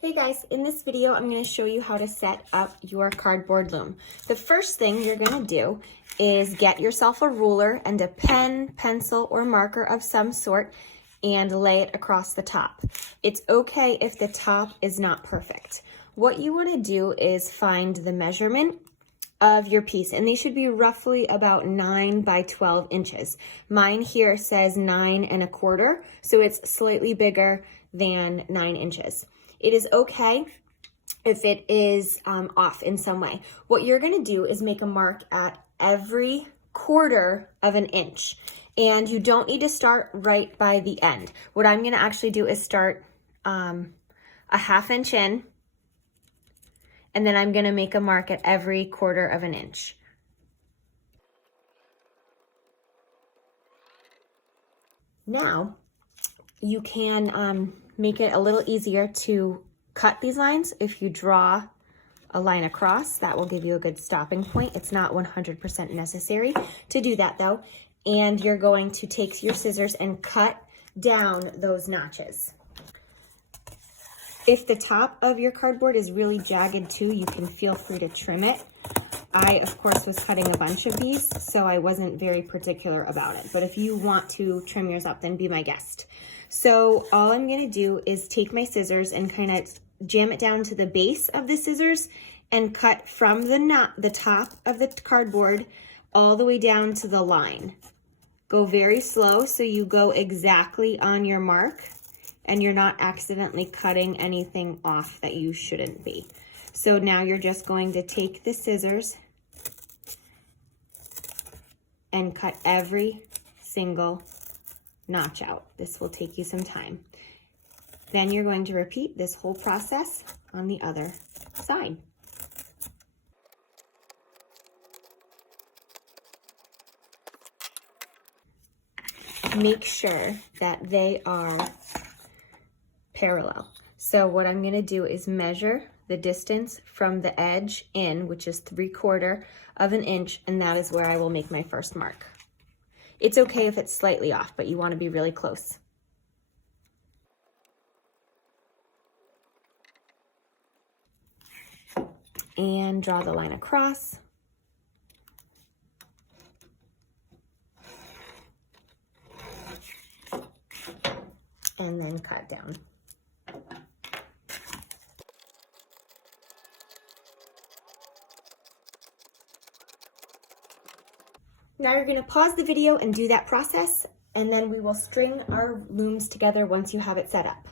Hey guys, in this video I'm going to show you how to set up your cardboard loom. The first thing you're going to do is get yourself a ruler and a pen, pencil, or marker of some sort and lay it across the top. It's okay if the top is not perfect. What you want to do is find the measurement of your piece, and they should be roughly about 9 by 12 inches. Mine here says 9 1/4, so it's slightly bigger than 9 inches. It is okay if it is off in some way. What you're gonna do is make a mark at every 1/4 of an inch. And you don't need to start right by the end. What I'm gonna actually do is start a 1/2 inch in, and then I'm gonna make a mark at every 1/4 of an inch. Now, you can make it a little easier to cut these lines if you draw a line across. That will give you a good stopping point. It's not 100% necessary to do that though. And you're going to take your scissors and cut down those notches. If the top of your cardboard is really jagged too, you can feel free to trim it. I, of course, was cutting a bunch of these, so I wasn't very particular about it. But if you want to trim yours up, then be my guest. So all I'm gonna do is take my scissors and kind of jam it down to the base of the scissors and cut from the top of the cardboard all the way down to the line. Go very slow so you go exactly on your mark and you're not accidentally cutting anything off that you shouldn't be. So now you're just going to take the scissors and cut every single notch out. This will take you some time. Then you're going to repeat this whole process on the other side. Make sure that they are parallel. So what I'm gonna do is measure the distance from the edge in, which is 3/4 of an inch, and that is where I will make my first mark. It's okay if it's slightly off, but you want to be really close. And draw the line across. And then cut down. Now you're going to pause the video and do that process, and then we will string our looms together once you have it set up.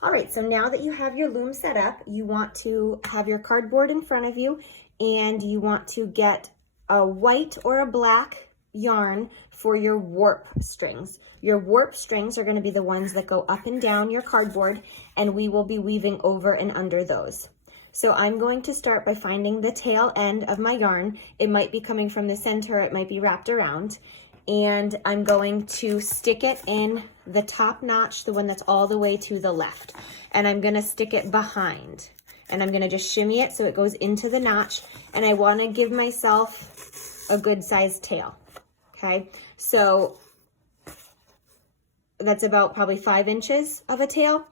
All right, so now that you have your loom set up, you want to have your cardboard in front of you, and you want to get a white or a black yarn for your warp strings. Your warp strings are going to be the ones that go up and down your cardboard, and we will be weaving over and under those. So I'm going to start by finding the tail end of my yarn. It might be coming from the center, it might be wrapped around. And I'm going to stick it in the top notch, the one that's all the way to the left. And I'm gonna stick it behind. And I'm gonna just shimmy it so it goes into the notch. And I wanna give myself a good sized tail, okay? So that's about probably 5 inches of a tail.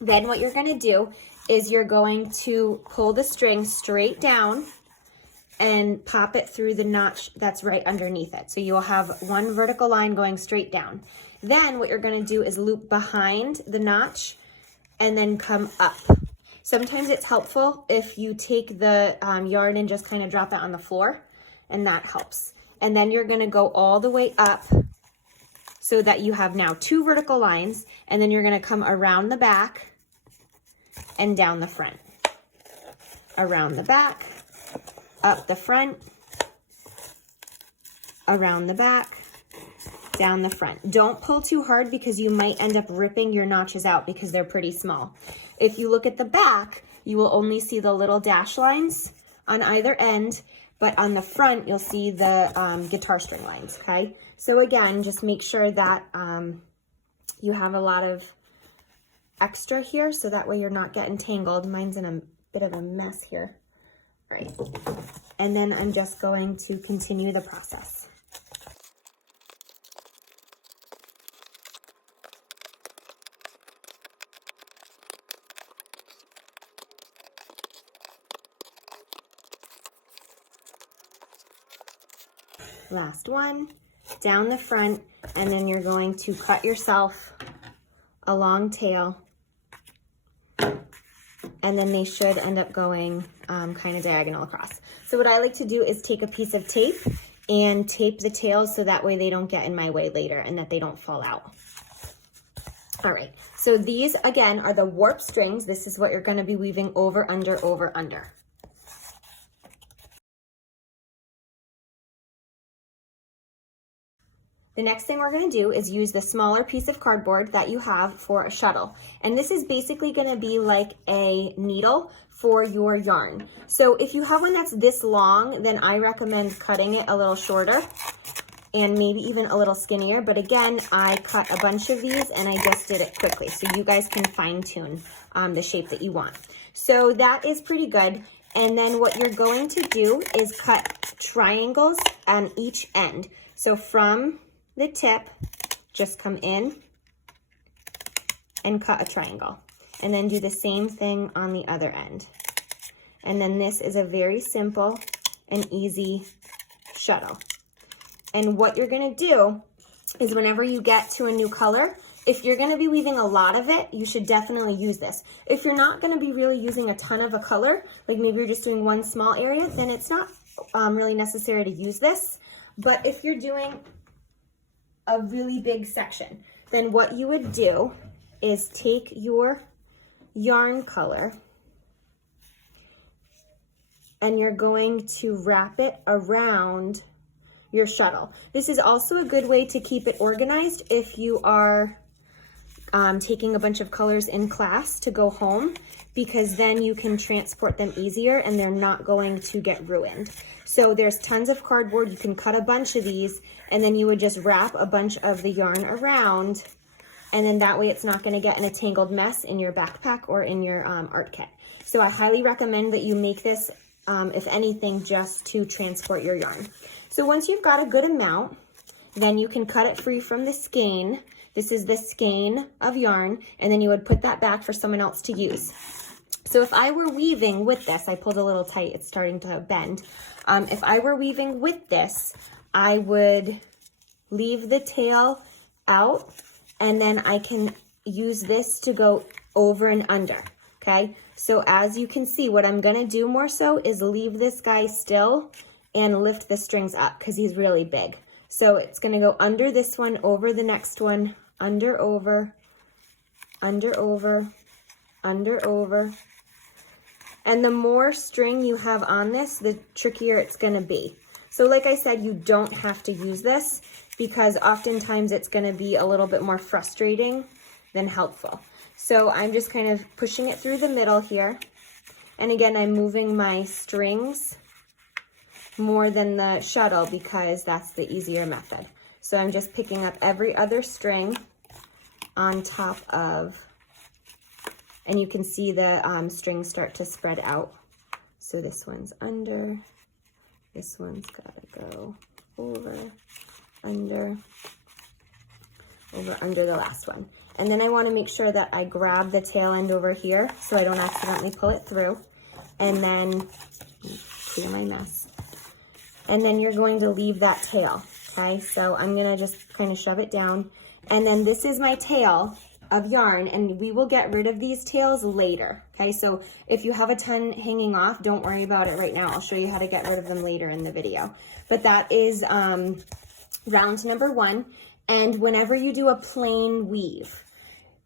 Then what you're gonna do is you're going to pull the string straight down and pop it through the notch that's right underneath it. So you'll have one vertical line going straight down. Then what you're gonna do is loop behind the notch and then come up. Sometimes it's helpful if you take the yarn and just kind of drop it on the floor, and that helps. And then you're gonna go all the way up so that you have now 2 vertical lines, and then you're gonna come around the back and down the front. Around the back, up the front, around the back, down the front. Don't pull too hard because you might end up ripping your notches out because they're pretty small. If you look at the back, you will only see the little dash lines on either end, but on the front, you'll see the guitar string lines, okay? So again, just make sure that you have a lot of extra here, so that way you're not getting tangled. Mine's in a bit of a mess here. All right, and then I'm just going to continue the process. last one, down the front, and then you're going to cut yourself a long tail, and then they should end up going kind of diagonal across. So what I like to do is take a piece of tape and tape the tails so that way they don't get in my way later and that they don't fall out. All right, so these again are the warp strings. This is what you're going to be weaving over, under, over, under. The next thing we're going to do is use the smaller piece of cardboard that you have for a shuttle. And this is basically going to be like a needle for your yarn. So if you have one that's this long, then I recommend cutting it a little shorter and maybe even a little skinnier. But again, I cut a bunch of these and I just did it quickly so you guys can fine tune the shape that you want. So that is pretty good. And then what you're going to do is cut triangles on each end. So from the tip, just come in and cut a triangle, and then do the same thing on the other end. And then this is a very simple and easy shuttle. And what you're going to do is whenever you get to a new color, if you're going to be weaving a lot of it, you should definitely use this. If you're not going to be really using a ton of a color, like maybe you're just doing one small area, then it's not really necessary to use this. But if you're doing a really big section, then what you would do is take your yarn color and you're going to wrap it around your shuttle. This is also a good way to keep it organized if you are taking a bunch of colors in class to go home, because then you can transport them easier and they're not going to get ruined. So there's tons of cardboard. You can cut a bunch of these and then you would just wrap a bunch of the yarn around, and then that way it's not going to get in a tangled mess in your backpack or in your art kit. So I highly recommend that you make this, if anything, just to transport your yarn. So once you've got a good amount, then you can cut it free from the skein. This is the skein of yarn, and then you would put that back for someone else to use. So if I were weaving with this, I pulled a little tight, it's starting to bend. If I were weaving with this, I would leave the tail out, and then I can use this to go over and under, okay? So as you can see, what I'm gonna do more so is leave this guy still and lift the strings up because he's really big. So it's gonna go under this one, over the next one, under, over, under, over, under, over. And the more string you have on this, the trickier it's gonna be. So like I said, you don't have to use this because oftentimes it's gonna be a little bit more frustrating than helpful. So I'm just kind of pushing it through the middle here. And again, I'm moving my strings more than the shuttle because that's the easier method. So I'm just picking up every other string on top of, and you can see the strings start to spread out. So this one's under, this one's gotta go over, under the last one. And then I wanna make sure that I grab the tail end over here so I don't accidentally pull it through. And then, clear my mess. And then you're going to leave that tail, okay? So I'm gonna just kind of shove it down. And then this is my tail of yarn, and we will get rid of these tails later, okay? So if you have a ton hanging off, don't worry about it right now. I'll show you how to get rid of them later in the video. But that is round number 1. And whenever you do a plain weave,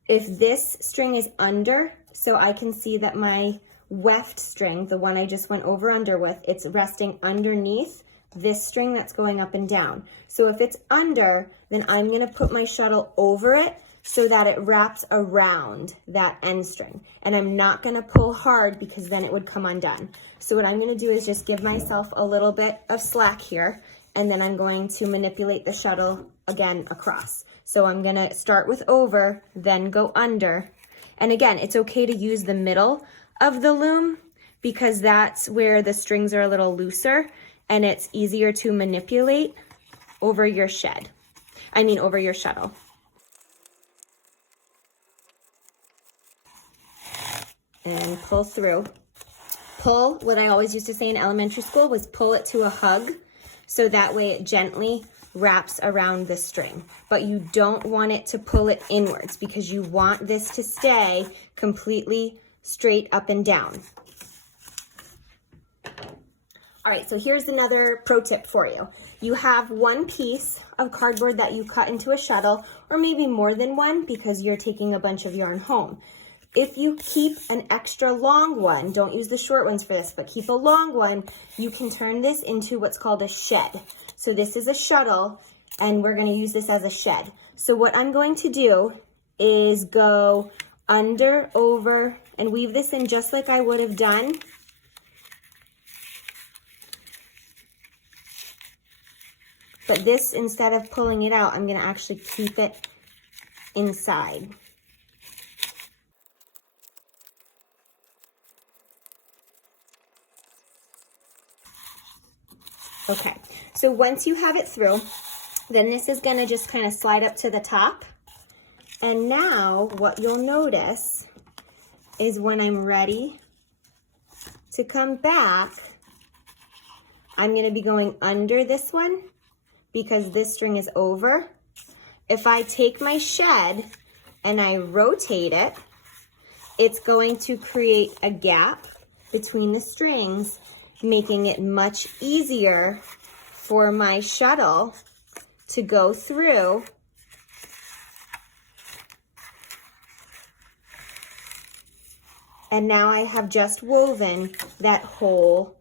if this string is under, so I can see that my weft string, the one I just went over under with, it's resting underneath this string that's going up and down. So if it's under, then I'm gonna put my shuttle over it so that it wraps around that end string. And I'm not gonna pull hard because then it would come undone. So what I'm gonna do is just give myself a little bit of slack here, and then I'm going to manipulate the shuttle again across. So I'm gonna start with over, then go under. And again, it's okay to use the middle of the loom because that's where the strings are a little looser and it's easier to manipulate over your over your shuttle. And pull through. Pull, what I always used to say in elementary school was pull it to a hug. so that way it gently wraps around the string. But you don't want it to pull it inwards because you want this to stay completely straight up and down. All right, so here's another pro tip for you. You have one piece of cardboard that you cut into a shuttle, or maybe more than one because you're taking a bunch of yarn home. If you keep an extra long one, don't use the short ones for this, but keep a long one, you can turn this into what's called a shed. So this is a shuttle, and we're gonna use this as a shed. So what I'm going to do is go under, over, and weave this in just like I would have done but this, instead of pulling it out, I'm gonna actually keep it inside. Okay, so once you have it through, then this is gonna just kind of slide up to the top. And now what you'll notice is when I'm ready to come back, I'm gonna be going under this one because this string is over. If I take my shed and I rotate it, it's going to create a gap between the strings, making it much easier for my shuttle to go through and now I have just woven that whole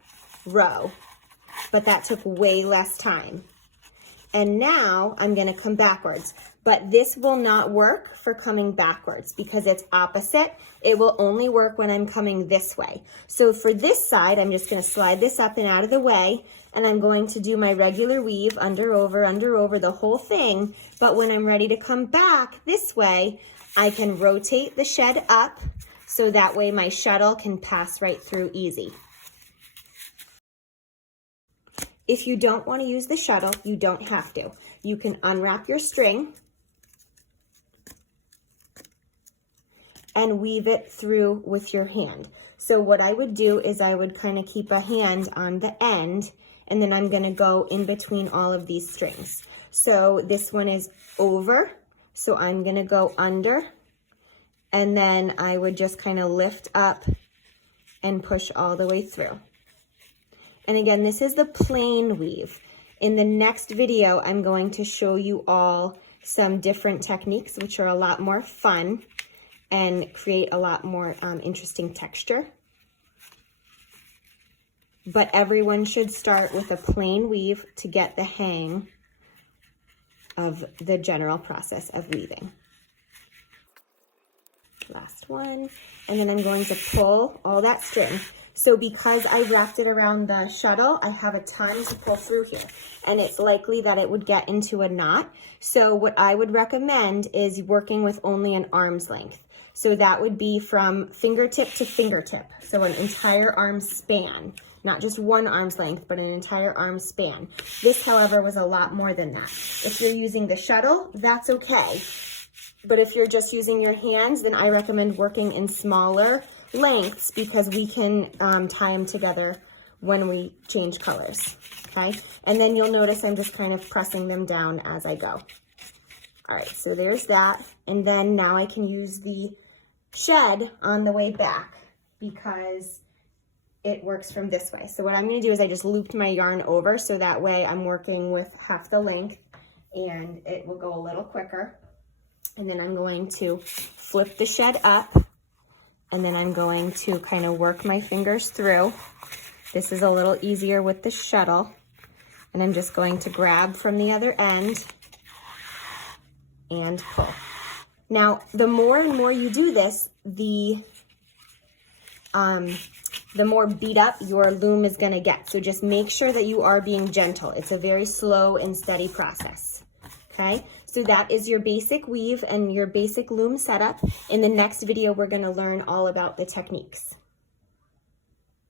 row, but that took way less time. And now I'm gonna come backwards, but this will not work for coming backwards because it's opposite. It will only work when I'm coming this way. So for this side, I'm just gonna slide this up and out of the way, and I'm going to do my regular weave, under, over, the whole thing. But when I'm ready to come back this way, I can rotate the shed up so that way my shuttle can pass right through easy. If you don't want to use the shuttle, you don't have to. You can unwrap your string and weave it through with your hand. So what I would do is I would kind of keep a hand on the end, and then I'm going to go in between all of these strings. So this one is over, so I'm going to go under, and then I would just kind of lift up and push all the way through. And again, this is the plain weave. In the next video, I'm going to show you all some different techniques, which are a lot more fun and create a lot more interesting texture. But everyone should start with a plain weave to get the hang of the general process of weaving. Last one, and then I'm going to pull all that string. So because I wrapped it around the shuttle, I have a ton to pull through here, and it's likely that it would get into a knot. So what I would recommend is working with only an arm's length. So that would be from fingertip to fingertip. So an entire arm span, not just one arm's length, but an entire arm span. This, however, was a lot more than that. If you're using the shuttle, that's okay. But if you're just using your hands, then I recommend working in smaller lengths because we can tie them together when we change colors, okay? And then you'll notice I'm just kind of pressing them down as I go. All right, so there's that. And then now I can use the shed on the way back because it works from this way. So what I'm gonna do is I just looped my yarn over so that way I'm working with half the length and it will go a little quicker. And then I'm going to flip the shed up, and then I'm going to kind of work my fingers through. This is a little easier with the shuttle. And I'm just going to grab from the other end and pull. Now, the more and more you do this, the more beat up your loom is gonna get. So just make sure that you are being gentle. It's a very slow and steady process, okay? So that is your basic weave and your basic loom setup. In the next video, we're gonna learn all about the techniques.